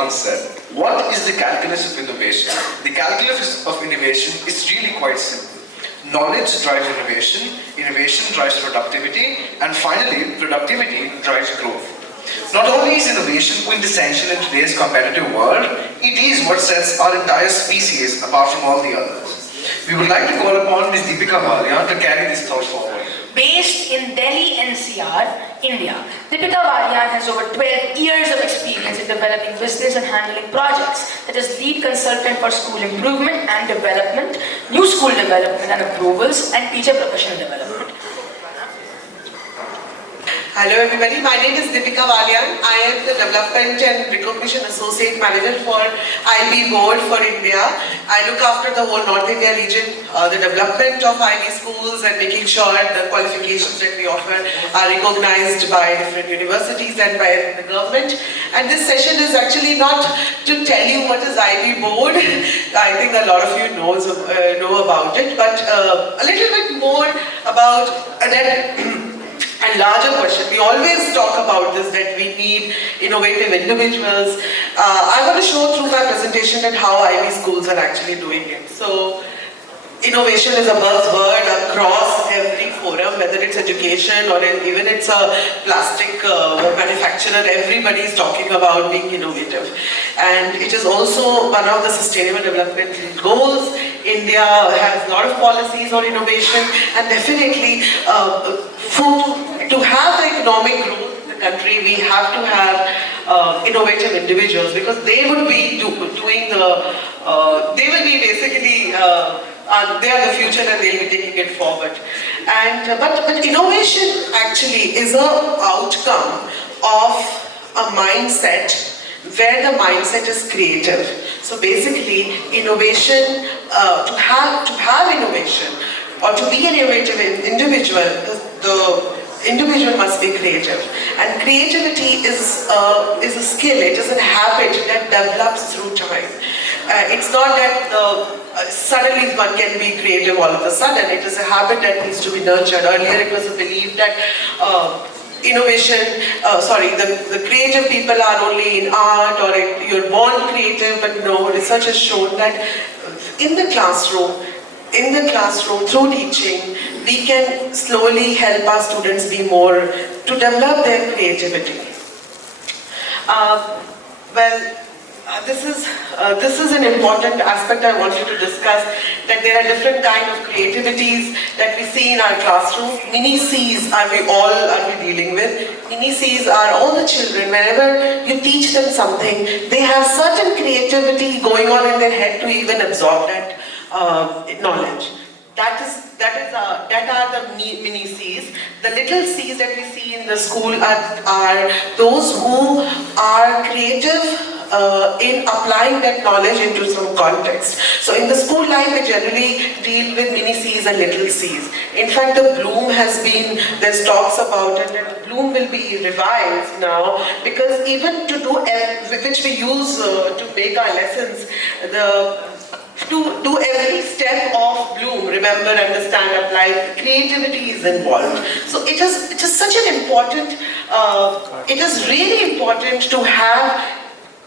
once said, what is the calculus of innovation? The calculus of innovation is really quite simple. Knowledge drives innovation, innovation drives productivity, and finally, productivity drives growth. Not only is innovation quintessential in today's competitive world, it is what sets our entire species apart from all the others. We would like to call upon Ms. Deepika Walian to carry this thought forward. Based in Delhi NCR, India, Deepika Walian has over 12 years of experience in developing business and handling projects, such as lead consultant for school improvement and development, new school development and approvals, and teacher professional development. Hello everybody, my name is Deepika Walian. I am the Development and Recognition Associate Manager for IB Board for India. I look after the whole North India region, the development of IB schools and making sure the qualifications that we offer are recognized by different universities and by the government. And this session is actually not to tell you what is IB Board. I think a lot of you know about it, but a little bit more about and larger question. We always talk about this, that we need innovative individuals. I want to show through my presentation that how IB schools are actually doing it. So, innovation is a buzzword across every forum, whether it's education or even it's a plastic manufacturer, everybody is talking about being innovative. And it is also one of the sustainable development goals. India has a lot of policies on innovation, and definitely to have the economic growth in the country, we have to have innovative individuals, because they would be they will be basically they are the future and they'll be taking it forward. And but innovation actually is an outcome of a mindset where the mindset is creative. So basically, innovation, to have innovation or to be an innovative individual, the individual must be creative. And creativity is a skill, it is a habit that develops through time. It's not that suddenly one can be creative all of a sudden. It is a habit that needs to be nurtured. Earlier it was a belief that the creative people are only in art, or you're born creative, but no, research has shown that in the classroom, through teaching, we can slowly help our students be more, to develop their creativity. This is an important aspect I want you to discuss, that there are different kinds of creativities that we see in our classroom. Mini Cs are we dealing with. Mini Cs are all the children, whenever you teach them something, they have certain creativity going on in their head to even absorb that knowledge. That are the mini Cs. The little Cs that we see in the school are those who are creative in applying that knowledge into some context. So in the school life, we generally deal with mini Cs and little Cs. In fact, the Bloom there's talks about it, that Bloom will be revised now, because even to do, which we use to make our lessons, to do every step of Bloom, remember, understand, apply, creativity is involved. So it is such an important, it is really important to have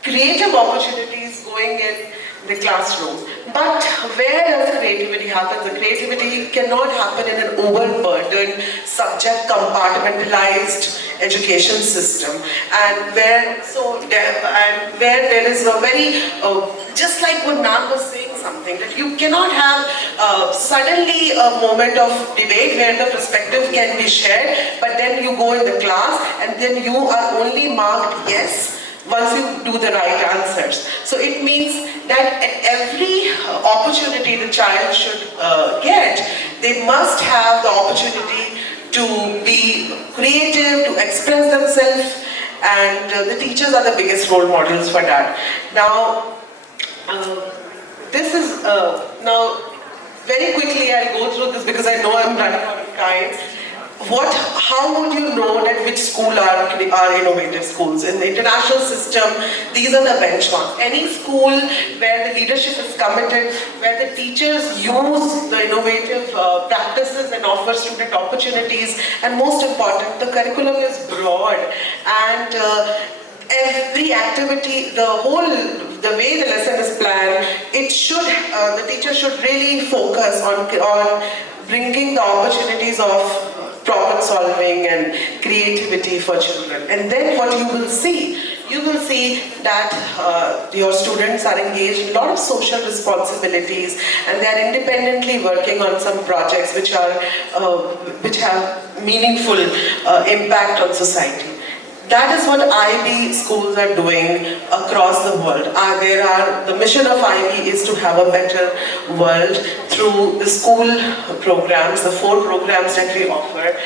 creative opportunities going in the classroom. But where does creativity happen? The creativity cannot happen in an overburdened, subject compartmentalized education system, and where there is a very, just like what Nam was saying something, that you cannot have suddenly a moment of debate where the perspective can be shared, but then you go in the class and then you are only marked yes once you do the right answers. So it means that at every opportunity the child should get, they must have the opportunity to be creative, to express themselves, and the teachers are the biggest role models for that. Now, this is, now very quickly I'll go through this because I know I'm running out of time. How would you know that which school are innovative schools? In the international system, these are the benchmarks. Any school where the leadership is committed, where the teachers use the innovative practices and offer student opportunities, and most important, the curriculum is broad, and every activity, the way the lesson is planned, the teacher should really focus on bringing the opportunities of problem solving and creativity for children. And then what you will see that your students are engaged in a lot of social responsibilities, and they are independently working on some projects which have meaningful impact on society. That is what IB schools are doing across the world. The mission of IB is to have a better world through the school programs, the 4 programs that we offer.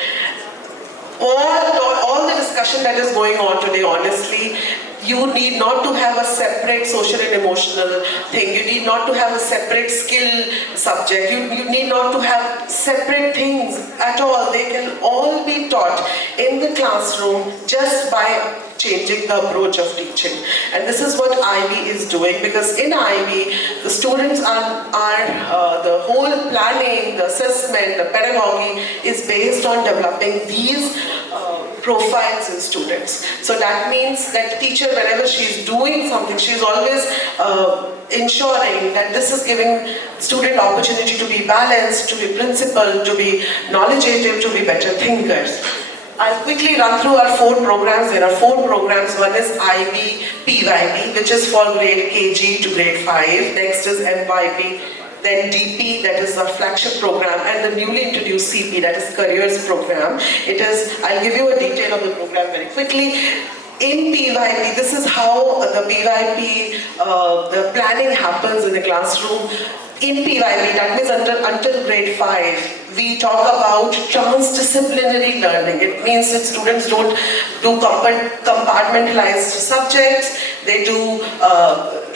All the discussion that is going on today, honestly, you need not to have a separate social and emotional thing. You need not to have a separate skill subject. You need not to have separate things at all. They can all be taught in the classroom just by changing the approach of teaching. And this is what IB is doing, because in IB, the students are the whole planning, the assessment, the pedagogy is based on developing these profiles in students. So that means that the teacher, whenever she's doing something, she's always ensuring that this is giving student opportunity to be balanced, to be principled, to be knowledgeative, to be better thinkers. I'll quickly run through our 4 programs. There are 4 programs. One is IB PYP, which is for grade KG to grade 5. Next is MYP. Then DP, that is our flagship program, and the newly introduced CP, that is careers program. I'll give you a detail of the program very quickly. In PYP, this is how the PYP, the planning happens in the classroom. In PYP, that means until grade 5, we talk about transdisciplinary learning. It means that students don't do compartmentalized subjects, they do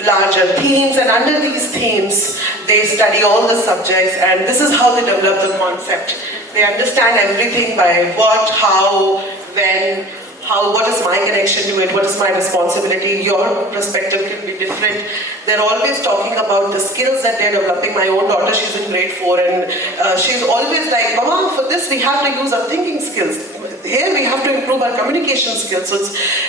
larger themes, and under these themes, they study all the subjects, and this is how they develop the concept. They understand everything by what, how, when, what is my connection to it, what is my responsibility, your perspective can be different. They're always talking about the skills that they're developing. My own daughter, she's in grade 4, and she's always like, Mama, for this we have to use our thinking skills. Here we have to improve our communication skills.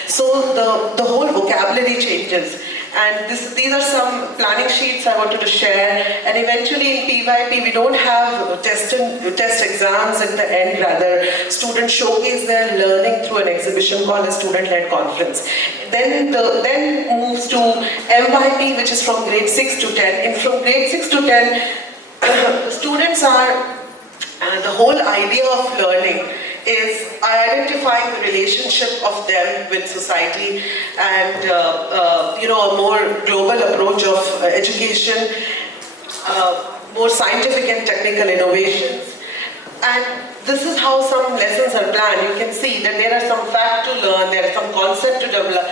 So the whole vocabulary changes. And these are some planning sheets I wanted to share. And eventually in PYP, we don't have test exams at the end. Rather, students showcase their learning through an exhibition called a student-led conference. Then moves to MYP, which is from grade 6 to 10. And from grade 6 to 10, the students are, the whole idea of learning is identifying the relationship of them with society and a more global approach of education, more scientific and technical innovations. And this is how some lessons are planned. You can see that there are some facts to learn, there are some concepts to develop,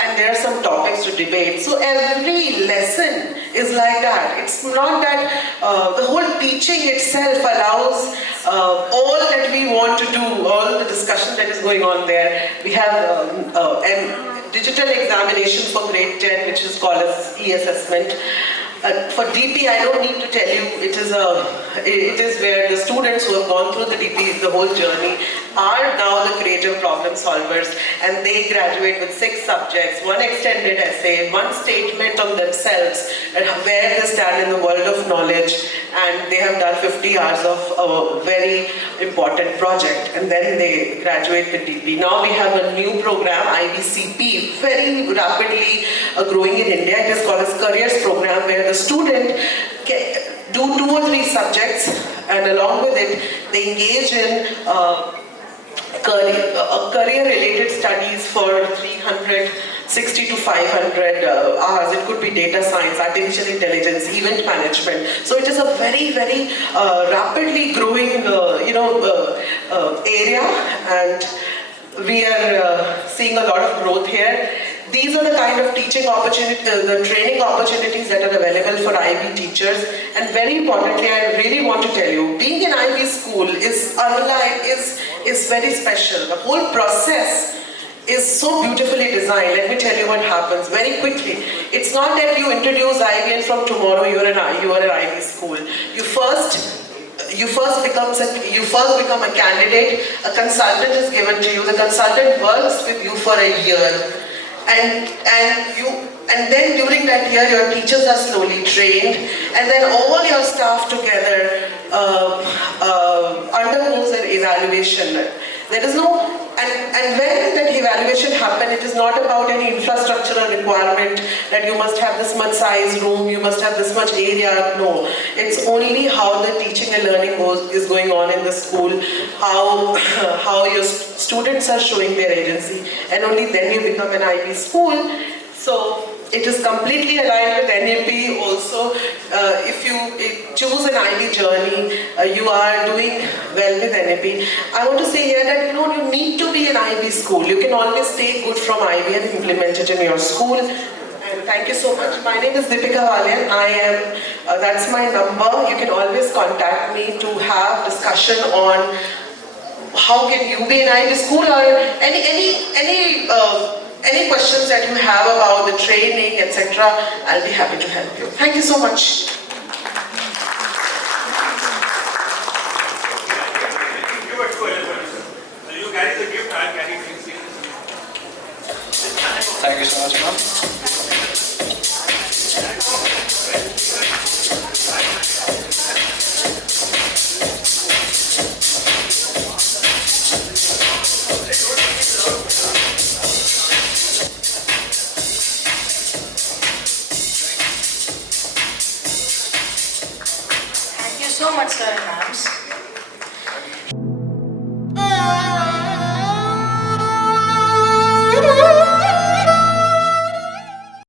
and there are some topics to debate. So every lesson is like that. It's not that the whole teaching itself allows all that we want to do, all the discussion that is going on there. We have digital examination for grade 10, which is called as e-assessment. For DP, I don't need to tell you, it is where the students who have gone through the DP, the whole journey, are now the creative problem solvers, and they graduate with 6 subjects, 1 extended essay, 1 statement on themselves, and where they stand in the world of knowledge, and they have done 50 hours of a very important project, and then they graduate with DP. Now we have a new program, IBCP, very rapidly growing in India. It is called as Careers Program, where the student can do 2 or 3 subjects, and along with it, they engage in career-related studies for 360 to 500 hours. It could be data science, artificial intelligence, event management. So it is a very, very rapidly growing, area, and we are seeing a lot of growth here. These are the kind of teaching opportunities, the training opportunities that are available for IB teachers. And very importantly, I really want to tell you, being in IB school is very special. The whole process is so beautifully designed. Let me tell you what happens very quickly. It's not that you introduce IB and from tomorrow you are in IB school. You first become a candidate. A consultant is given to you. The consultant works with you for a year. and then during that year your teachers are slowly trained, and then all your staff together undergoes an evaluation. There is no, and when that evaluation happens, it is not about any infrastructural requirement that you must have this much size room, you must have this much area. No, it's only how the teaching and learning is going on in the school, how your students are showing their agency, and only then you become an IB school. So it is completely aligned with NAP also. If you choose an IB journey, you are doing well with NAP. I want to say here that you need to be an IB school. You can always take good from IB and implement it in your school. And thank you so much. My name is Deepika Walian. That's my number. You can always contact me to have discussion on how can you be an IB school, or any questions that you have about the training, etc. I'll be happy to help you. Thank you so much. You guys the gift, I'm carrying things. Thank you so much, ma'am. Thank you so much, sir and ma'ams.